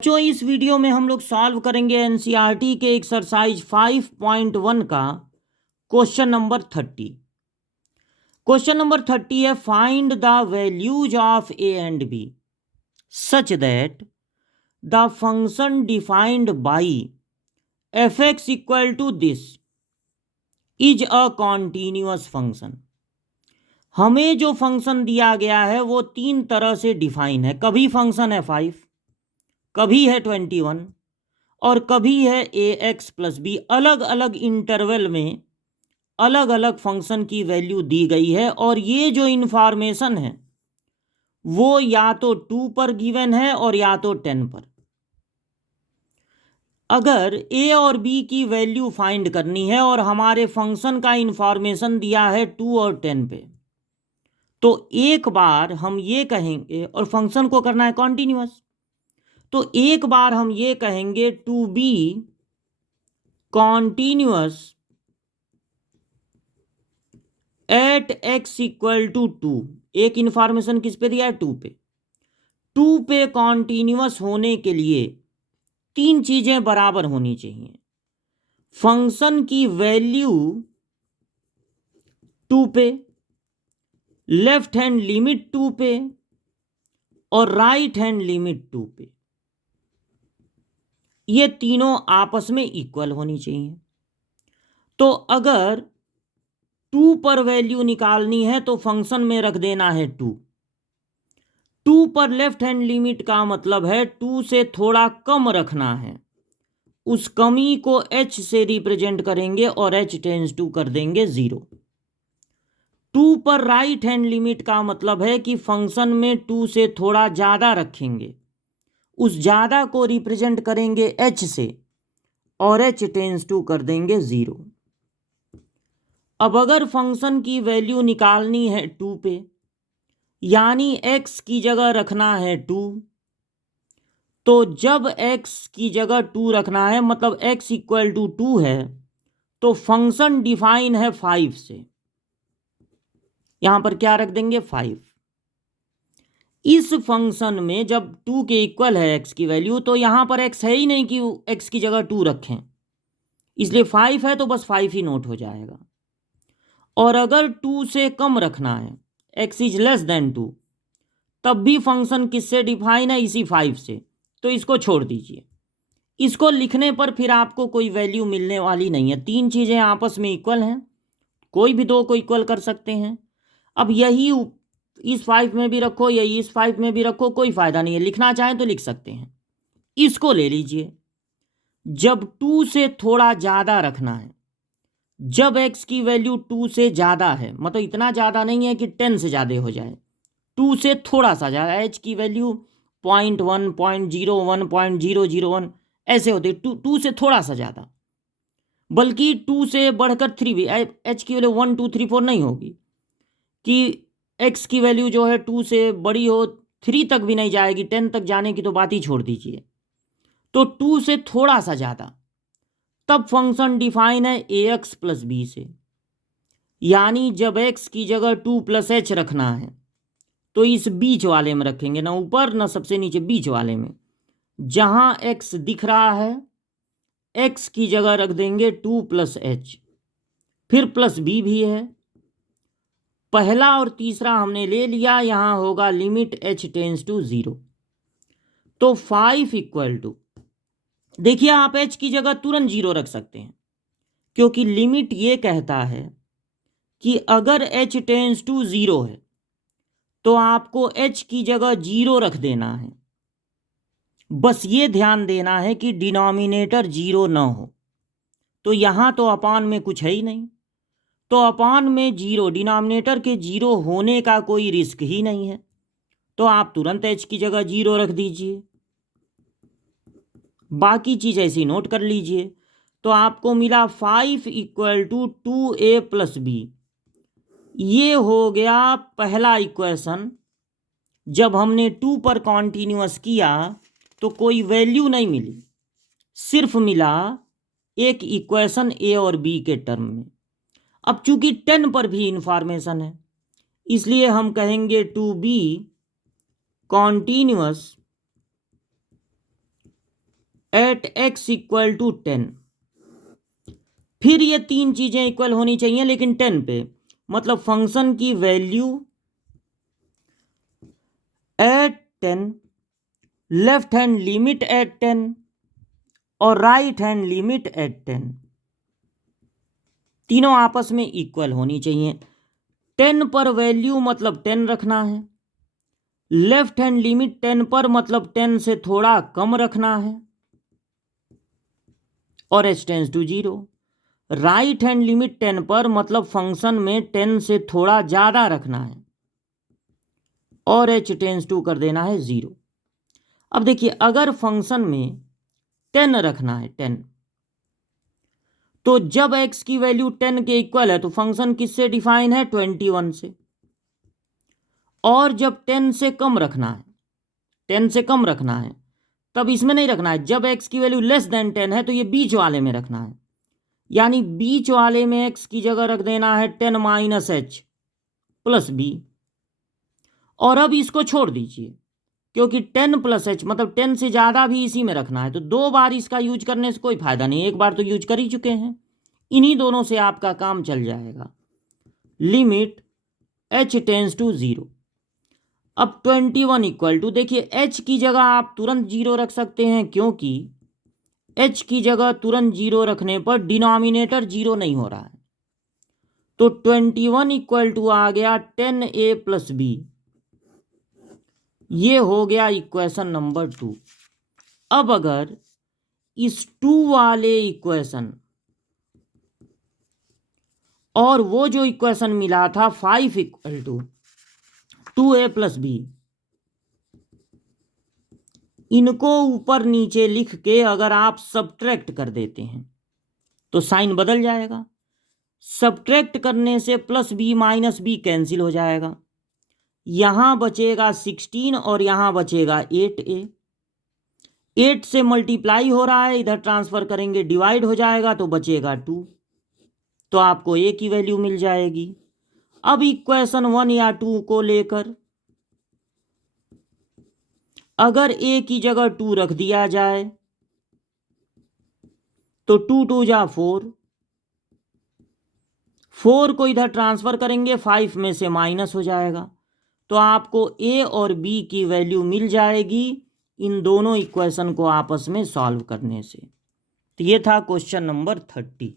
बच्चों, इस वीडियो में हम लोग सॉल्व करेंगे एनसीईआरटी के एक्सरसाइज 5.1 का क्वेश्चन नंबर 30। क्वेश्चन नंबर 30 है, find the values of A and B such that the function defined by f x equal to this is a continuous function. हमें जो फंक्शन दिया गया है वो तीन तरह से डिफाइन है। कभी फंक्शन है 5, कभी है 21 और कभी है ए एक्स प्लस बी। अलग अलग इंटरवल में अलग अलग फंक्शन की वैल्यू दी गई है और ये जो इंफॉर्मेशन है वो या तो 2 पर गिवन है और या तो 10 पर। अगर ए और बी की वैल्यू फाइंड करनी है और हमारे फंक्शन का इंफॉर्मेशन दिया है 2 और 10 पे, तो एक बार हम ये कहेंगे, और फंक्शन को करना है कॉन्टिन्यूअस, तो एक बार हम ये कहेंगे to be continuous at x equal to 2। एक इंफॉर्मेशन किस पे दिया है? 2 पे। 2 पे कॉन्टिन्यूअस होने के लिए तीन चीजें बराबर होनी चाहिए। फंक्शन की वैल्यू 2 पे, लेफ्ट हैंड लिमिट 2 पे और राइट हैंड लिमिट 2 पे। ये तीनों आपस में इक्वल होनी चाहिए। तो अगर 2 पर वैल्यू निकालनी है तो फंक्शन में रख देना है 2। 2 पर लेफ्ट हैंड लिमिट का मतलब है 2 से थोड़ा कम रखना है। उस कमी को h से रिप्रेजेंट करेंगे और h टेंस टू कर देंगे 0। 2 पर राइट हैंड लिमिट का मतलब है कि फंक्शन में 2 से थोड़ा ज़्यादा रखेंगे, उस ज़्यादा को रिप्रेजेंट करेंगे h से और h टेंस टू कर देंगे 0। अब अगर फंक्शन की वैल्यू निकालनी है 2 पे, यानी x की जगह रखना है 2, तो जब x की जगह 2 रखना है मतलब x इक्वल टू 2 है, तो फंक्शन डिफाइन है 5 से। यहां पर क्या रख देंगे? 5। इस फंक्शन में जब 2 के इक्वल है x की वैल्यू, तो यहां पर x है ही नहीं कि x की जगह 2 रखें, इसलिए 5 है तो बस 5 ही नोट हो जाएगा। और अगर 2 से कम रखना है, x इज लेस देन 2, तब भी फंक्शन किससे डिफाइन है? इसी 5 से। तो इसको छोड़ दीजिए। इसको लिखने पर फिर आपको कोई वैल्यू मिलने वाली नहीं है। तीन चीज़ें आपस में इक्वल हैं, कोई भी दो को इक्वल कर सकते हैं। अब यही इस 5 में भी रखो, यही इस 5 में भी रखो, कोई फ़ायदा नहीं है। लिखना चाहें तो लिख सकते हैं। इसको ले लीजिए। जब 2 से थोड़ा ज़्यादा रखना है, जब x की वैल्यू 2 से ज़्यादा है, मतलब इतना ज़्यादा नहीं है कि 10 से ज़्यादा हो जाए, 2 से थोड़ा सा ज़्यादा, h की वैल्यू 0.1, 0.01, 0.001 ऐसे होते, 2 से थोड़ा सा ज़्यादा, बल्कि 2 से बढ़कर 3 भी। h की वैल्यू 1, 2, 3, 4 नहीं होगी कि x की वैल्यू जो है 2 से बड़ी हो, 3 तक भी नहीं जाएगी, 10 तक जाने की तो बात ही छोड़ दीजिए। तो 2 से थोड़ा सा ज़्यादा, तब फंक्शन डिफाइन है ax प्लस बी से। यानी जब x की जगह 2 प्लस h रखना है तो इस बीच वाले में रखेंगे, ना ऊपर ना सबसे नीचे, बीच वाले में। जहां x दिख रहा है, x की जगह रख देंगे 2 प्लस h, फिर प्लस b भी है। पहला और तीसरा हमने ले लिया, यहां होगा लिमिट h टेंस टू 0। तो 5 इक्वल टू, देखिए आप h की जगह तुरंत 0 रख सकते हैं, क्योंकि लिमिट ये कहता है कि अगर h टेंस टू 0 है तो आपको h की जगह 0 रख देना है। बस ये ध्यान देना है कि डिनोमिनेटर 0 ना हो। तो यहां तो अपान में कुछ है ही नहीं, तो अपान में 0, डिनोमिनेटर के 0 होने का कोई रिस्क ही नहीं है, तो आप तुरंत h की जगह 0 रख दीजिए। बाकी चीज़ ऐसी नोट कर लीजिए। तो आपको मिला 5 equal to 2a plus B. ये हो गया पहला इक्वेशन। जब हमने 2 पर कॉन्टिन्यूअस किया तो कोई वैल्यू नहीं मिली, सिर्फ मिला एक इक्वेशन a और b के टर्म में। अब चूंकि 10 पर भी इंफॉर्मेशन है, इसलिए हम कहेंगे to be continuous at x equal to 10। फिर ये तीन चीजें इक्वल होनी चाहिए लेकिन 10 पे, मतलब फंक्शन की value at 10, left hand limit at 10 और राइट हैंड लिमिट एट 10, तीनों आपस में इक्वल होनी चाहिए। 10 पर वैल्यू मतलब 10 रखना है, लेफ्ट हैंड लिमिट 10 पर मतलब 10 से थोड़ा कम रखना है और h tends to 0। Right hand limit 10 पर मतलब फंक्शन में 10 से थोड़ा ज्यादा रखना है और h टेंस टू कर देना है 0। अब देखिए, अगर फंक्शन में 10 रखना है 10, तो जब x की वैल्यू 10 के इक्वल है तो फंक्शन किससे डिफाइन है? 21 से। और जब 10 से कम रखना है, 10 से कम रखना है, तब इसमें नहीं रखना है। जब x की वैल्यू लेस देन 10 है तो ये बीच वाले में रखना है, यानी बीच वाले में x की जगह रख देना है 10 माइनस h प्लस b। और अब इसको छोड़ दीजिए, क्योंकि 10 प्लस h मतलब 10 से ज़्यादा भी इसी में रखना है, तो दो बार इसका यूज करने से कोई फायदा नहीं, एक बार तो यूज कर ही चुके हैं। इन्हीं दोनों से आपका काम चल जाएगा। Limit h tends to 0। अब 21 इक्वल टू, देखिए h की जगह आप तुरंत 0 रख सकते हैं, क्योंकि h की जगह तुरंत 0 रखने पर डिनोमिनेटर 0 नहीं हो रहा है। तो 21 इक्वल टू आ गया 10a प्लस b। ये हो गया इक्वेशन नंबर 2। अब अगर इस 2 वाले इक्वेशन और वो जो इक्वेशन मिला था 5 equal to 2a plus b, इनको ऊपर नीचे लिख के अगर आप सब्ट्रैक्ट कर देते हैं तो साइन बदल जाएगा। सब्ट्रैक्ट करने से plus b minus b cancel हो जाएगा, यहां बचेगा 16 और यहां बचेगा 8a। 8 से मल्टीप्लाई हो रहा है, इधर ट्रांसफर करेंगे डिवाइड हो जाएगा तो बचेगा 2, तो आपको a की वैल्यू मिल जाएगी। अब इक्वेशन 1 या 2 को लेकर अगर a की जगह 2 रख दिया जाए तो 2 2 जा 4, 4 को इधर ट्रांसफर करेंगे 5 में से माइनस हो जाएगा, तो आपको a और b की वैल्यू मिल जाएगी इन दोनों इक्वेशन को आपस में सॉल्व करने से। तो ये था क्वेश्चन नंबर 30।